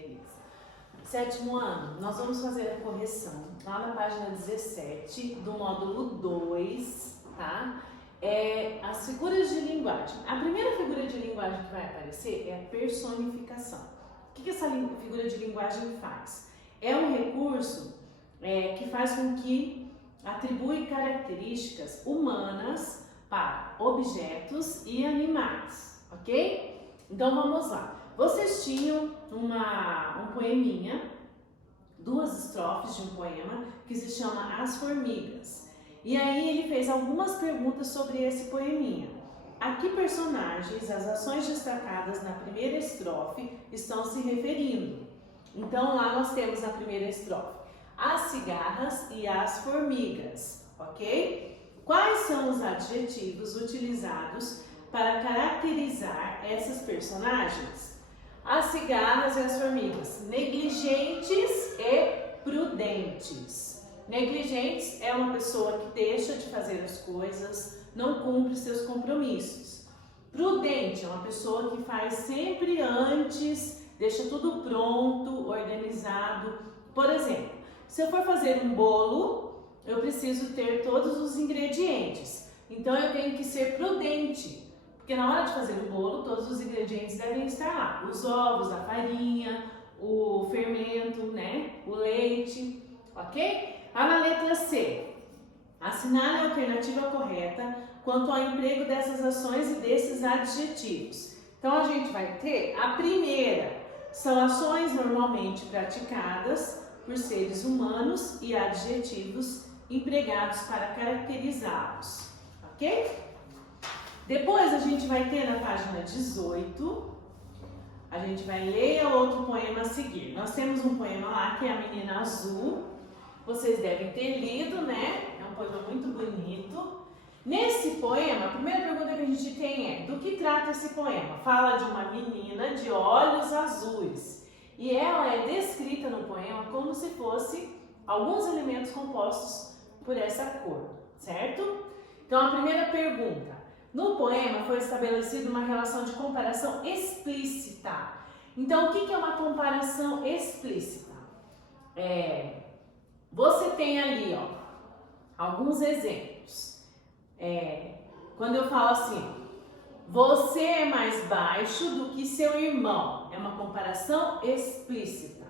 Beleza. Sétimo ano, nós vamos fazer a correção lá na página 17 do módulo 2, tá? As figuras de linguagem. A primeira figura de linguagem que vai aparecer é a personificação. O que essa figura de linguagem faz? É um recurso que faz com que atribui características humanas para objetos e animais, ok? Então vamos lá. Vocês tinham um poeminha, 2 estrofes de um poema que se chama As Formigas. E aí ele fez algumas perguntas sobre esse poeminha. A que personagens as ações destacadas na primeira estrofe estão se referindo? Então lá nós temos a primeira estrofe, as cigarras e as formigas, ok? Quais são os adjetivos utilizados para caracterizar essas personagens? As cigarras e as formigas, negligentes e prudentes. Negligentes é uma pessoa que deixa de fazer as coisas, não cumpre seus compromissos. Prudente é uma pessoa que faz sempre antes, deixa tudo pronto, organizado. Por exemplo, se eu for fazer um bolo, eu preciso ter todos os ingredientes. Então eu tenho que ser prudente. Porque na hora de fazer o bolo, todos os ingredientes devem estar lá. Os ovos, a farinha, o fermento, né? O leite, ok? Na letra C, assinale a alternativa correta quanto ao emprego dessas ações e desses adjetivos. Então a gente vai ter a primeira, são ações normalmente praticadas por seres humanos e adjetivos empregados para caracterizá-los, ok? Depois a gente vai ter na página 18, a gente vai ler outro poema a seguir. Nós temos um poema lá que é A Menina Azul, vocês devem ter lido, né? É um poema muito bonito. Nesse poema, a primeira pergunta que a gente tem é, do que trata esse poema? Fala de uma menina de olhos azuis e ela é descrita no poema como se fosse alguns elementos compostos por essa cor, certo? Então a primeira pergunta. No poema foi estabelecida uma relação de comparação explícita. Então, o que é uma comparação explícita? Você tem ali, ó, alguns exemplos. Quando eu falo assim, você é mais baixo do que seu irmão, é uma comparação explícita,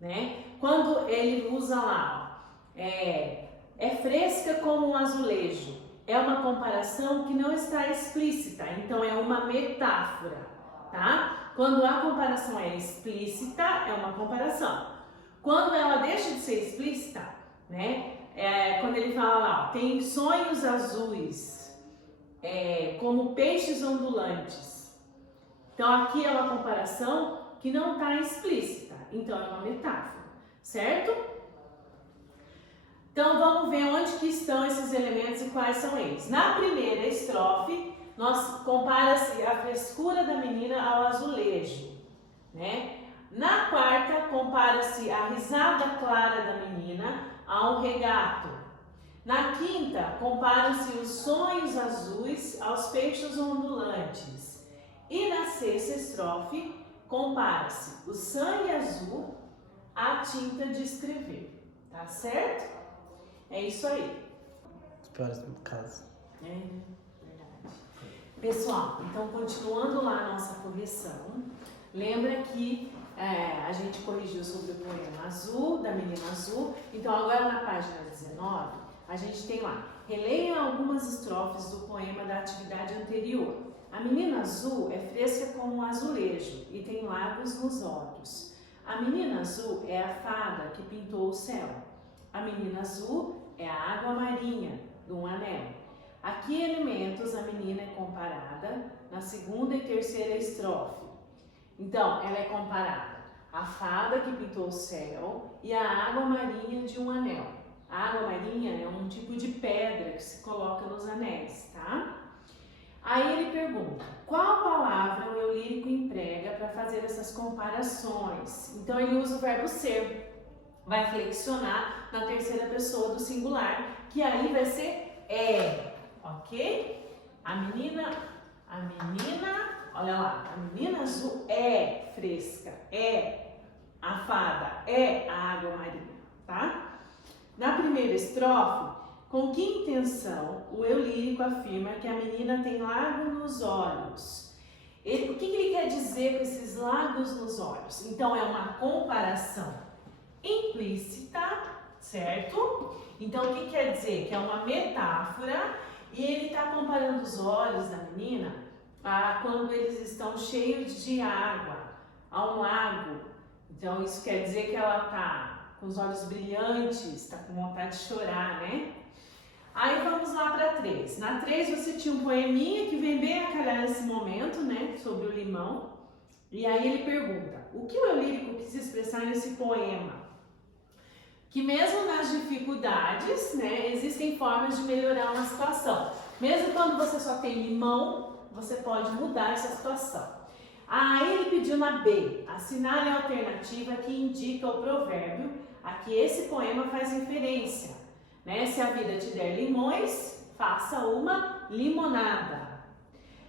né? Quando ele usa lá, ó, é fresca como um azulejo. É uma comparação que não está explícita, então é uma metáfora, tá? Quando a comparação é explícita, é uma comparação. Quando ela deixa de ser explícita, né? Quando ele fala lá, ó, tem sonhos azuis, como peixes ondulantes. Então aqui é uma comparação que não está explícita, então é uma metáfora, certo? Então vamos ver onde que estão esses elementos e quais são eles. Na primeira estrofe, compara-se a frescura da menina ao azulejo, né? Na quarta, compara-se a risada clara da menina a um regato. Na quinta, comparam-se os sonhos azuis aos peixes ondulantes. E na sexta estrofe, compara-se o sangue azul à tinta de escrever. Tá certo? É isso aí. Próximo caso. Verdade. Pessoal, então continuando lá a nossa correção, lembra que a gente corrigiu sobre o poema azul, da menina azul. Então agora na página 19, a gente tem lá, releia algumas estrofes do poema da atividade anterior. A menina azul é fresca como um azulejo e tem lagos nos olhos. A menina azul é a fada que pintou o céu. A menina azul é a água marinha de um anel. A que elementos a menina é comparada na segunda e terceira estrofe? Então, ela é comparada à fada que pintou o céu e à água marinha de um anel. A água marinha é um tipo de pedra que se coloca nos anéis, tá? Aí ele pergunta, qual palavra o eu lírico emprega para fazer essas comparações? Então ele usa o verbo ser. Vai flexionar na terceira pessoa do singular, que aí vai ser ok? A menina, olha lá, a menina azul é fresca, a fada é a água marinha, tá? Na primeira estrofe, com que intenção o eu lírico afirma que a menina tem lago nos olhos? O que ele quer dizer com esses lagos nos olhos? Então, é uma comparação implícita, certo? Então, o que quer dizer? Que é uma metáfora e ele está comparando os olhos da menina a quando eles estão cheios de água, a um lago. Então, isso quer dizer que ela está com os olhos brilhantes, está com vontade de chorar, né? Aí vamos lá para 3. Na 3 você tinha um poeminha que vem bem a calhar nesse momento, né? Sobre o limão. E aí ele pergunta, o que o eu lírico quis expressar nesse poema? Que mesmo nas dificuldades, né? Existem formas de melhorar uma situação. Mesmo quando você só tem limão, você pode mudar essa situação. Aí ele pediu na B, assinale a alternativa que indica o provérbio a que esse poema faz referência. Né? Se a vida te der limões, faça uma limonada.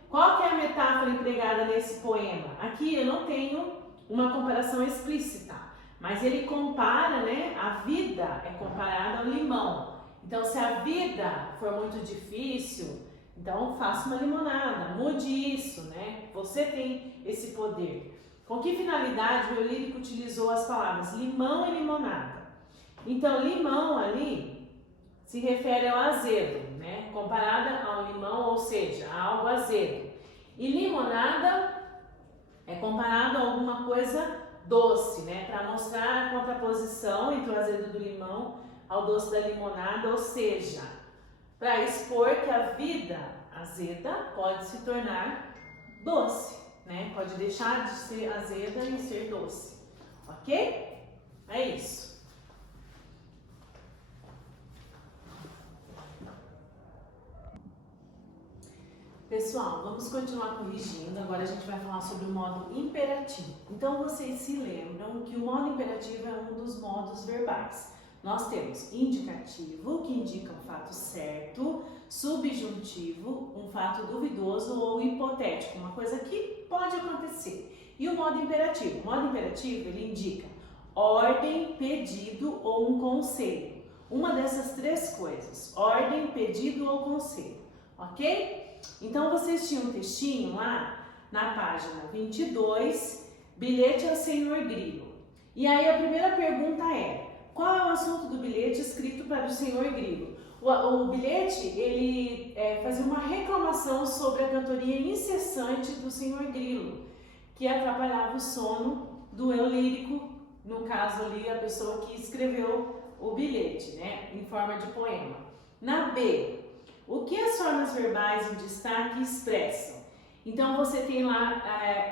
Qual que é a metáfora empregada nesse poema? Aqui eu não tenho uma comparação explícita, mas ele compara, né? A vida é comparada ao limão. Então, se a vida for muito difícil, então faça uma limonada, mude isso, né? Você tem esse poder. Com que finalidade o eu lírico utilizou as palavras limão e limonada? Então, limão ali se refere ao azedo, né? Comparada ao limão, ou seja, a algo azedo. E limonada é comparado a alguma coisa doce, né? Para mostrar a contraposição entre o azedo do limão ao doce da limonada, ou seja, para expor que a vida azeda pode se tornar doce, né? Pode deixar de ser azeda e ser doce, ok? É isso. Pessoal, vamos continuar corrigindo. Agora a gente vai falar sobre o modo imperativo. Então vocês se lembram que o modo imperativo é um dos modos verbais. Nós temos indicativo, que indica um fato certo, subjuntivo, um fato duvidoso ou hipotético, uma coisa que pode acontecer. E o modo imperativo? O modo imperativo, ele indica ordem, pedido ou um conselho. Uma dessas três coisas, ordem, pedido ou conselho, ok? Então, vocês tinham um textinho lá na página 22, bilhete ao senhor Grilo. E aí a primeira pergunta é, qual é o assunto do bilhete escrito para o senhor Grilo? O bilhete, ele fazia uma reclamação sobre a cantoria incessante do senhor Grilo, que atrapalhava o sono do eu lírico, no caso ali a pessoa que escreveu o bilhete, né, em forma de poema. Na B, o que as formas verbais em destaque expressam? Então você tem lá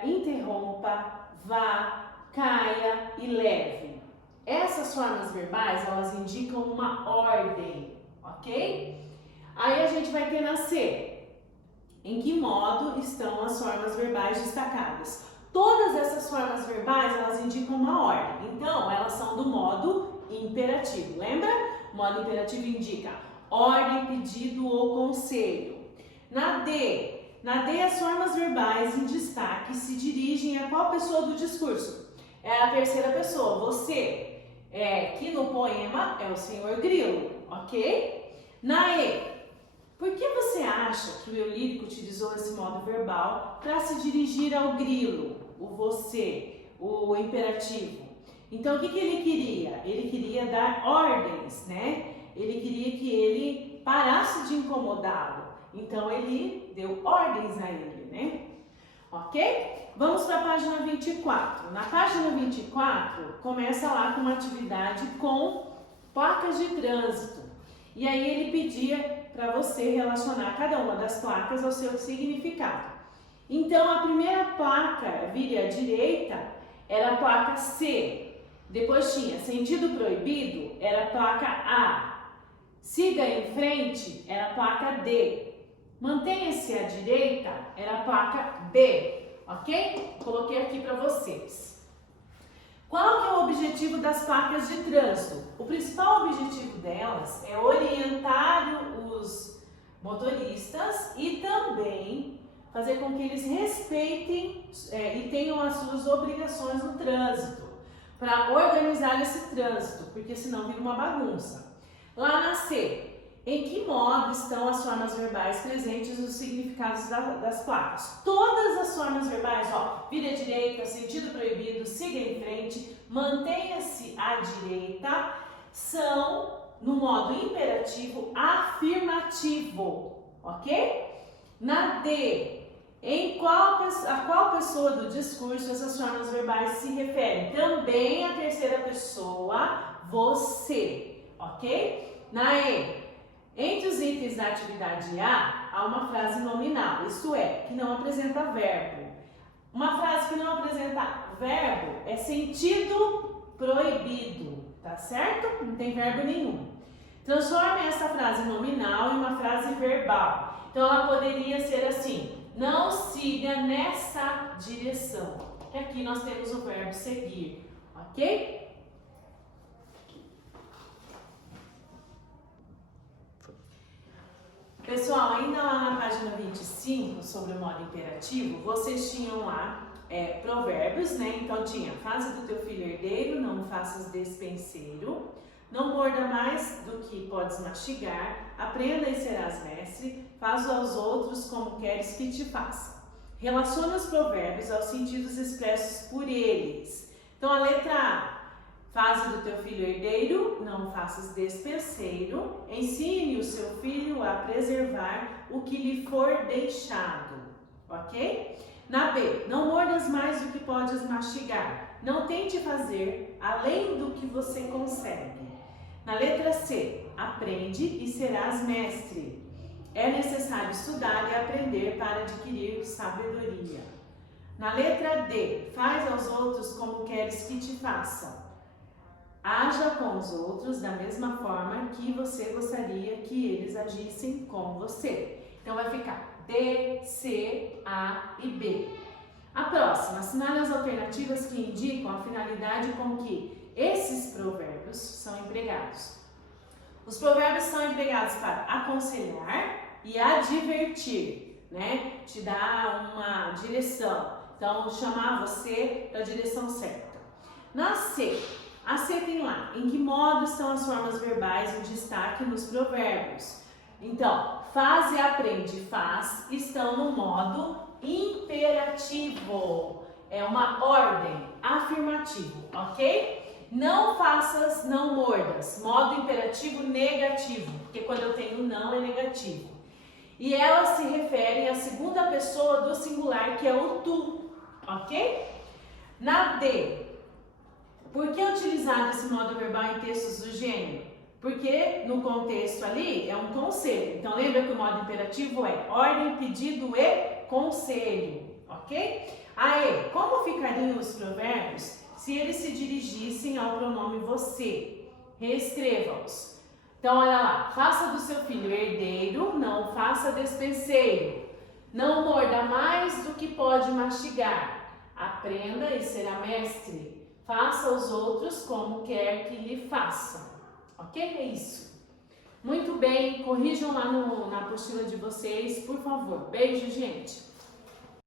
interrompa, vá, caia e leve. Essas formas verbais, elas indicam uma ordem, ok? Aí a gente vai ter na C. Em que modo estão as formas verbais destacadas? Todas essas formas verbais, elas indicam uma ordem. Então, elas são do modo imperativo. Lembra? O modo imperativo indica ordem, pedido ou conselho. Na D as formas verbais em destaque se dirigem a qual pessoa do discurso? É a terceira pessoa, você, que no poema é o senhor Grilo, ok? Na E, por que você acha que o eu lírico utilizou esse modo verbal para se dirigir ao grilo, o você, o imperativo? Então, o que ele queria? Ele queria dar ordens, né? Ele queria que ele parasse de incomodá-lo. Então, ele deu ordens a ele, né? Ok? Vamos para a página 24. Na página 24, começa lá com uma atividade com placas de trânsito. E aí ele pedia para você relacionar cada uma das placas ao seu significado. Então, a primeira placa, vire à direita, era a placa C. Depois tinha sentido proibido, era a placa A. Siga em frente, era a placa D. Mantenha-se à direita, era a placa B, ok? Coloquei aqui para vocês. Qual que é o objetivo das placas de trânsito? O principal objetivo delas é orientar os motoristas e também fazer com que eles respeitem e tenham as suas obrigações no trânsito. para organizar esse trânsito, porque senão vira uma bagunça. Lá na C, em que modo estão as formas verbais presentes nos significados das placas? Todas as formas verbais, ó, vire à direita, sentido proibido, siga em frente, mantenha-se à direita, são no modo imperativo afirmativo, ok? Na D, a qual pessoa do discurso essas formas verbais se referem? Também a terceira pessoa, você, ok? Na E, entre os itens da atividade A, há uma frase nominal, isto é, que não apresenta verbo. Uma frase que não apresenta verbo é sentido proibido, tá certo? Não tem verbo nenhum. Transforme essa frase nominal em uma frase verbal. Então, ela poderia ser assim: não siga nessa direção. Que aqui nós temos o verbo seguir, ok? Pessoal, ainda lá na página 25, sobre o modo imperativo, vocês tinham lá provérbios, né? Então tinha: faça do teu filho herdeiro, não o faças despenseiro, não morda mais do que podes mastigar, aprenda e serás mestre, faz aos outros como queres que te faça. Relaciona os provérbios aos sentidos expressos por eles. Então a letra A: faze do teu filho herdeiro, não faças despenseiro, ensine o seu filho a preservar o que lhe for deixado, ok? Na B, não mordas mais do que podes mastigar, não tente fazer além do que você consegue. Na letra C, aprende e serás mestre, é necessário estudar e aprender para adquirir sabedoria. Na letra D, faz aos outros como queres que te façam. Haja com os outros da mesma forma que você gostaria que eles agissem com você. Então vai ficar D, C, A e B. A próxima, assinale as alternativas que indicam a finalidade com que esses provérbios são empregados. Os provérbios são empregados para aconselhar e advertir, né? Te dar uma direção. Então, chamar você para a direção certa. Na C, a C tem lá: em que modo estão as formas verbais em destaque nos provérbios? Então, faz e aprende, faz, estão no modo imperativo. É uma ordem, afirmativo, ok? Não faças, não mordas. Modo imperativo negativo, porque quando eu tenho não é negativo. E elas se referem à segunda pessoa do singular, que é o tu, ok? Na D, por que utilizar esse modo verbal em textos do gênero? Porque no contexto ali é um conselho. Então lembra que o modo imperativo é ordem, pedido e conselho, ok? Aí, como ficariam os provérbios se eles se dirigissem ao pronome você? Reescreva-os. Então olha lá: faça do seu filho herdeiro, não faça despenseiro. Não morda mais do que pode mastigar. Aprenda e será mestre. Faça aos outros como quer que lhe façam. Ok? É isso. Muito bem, corrijam lá na apostila de vocês, por favor. Beijo, gente!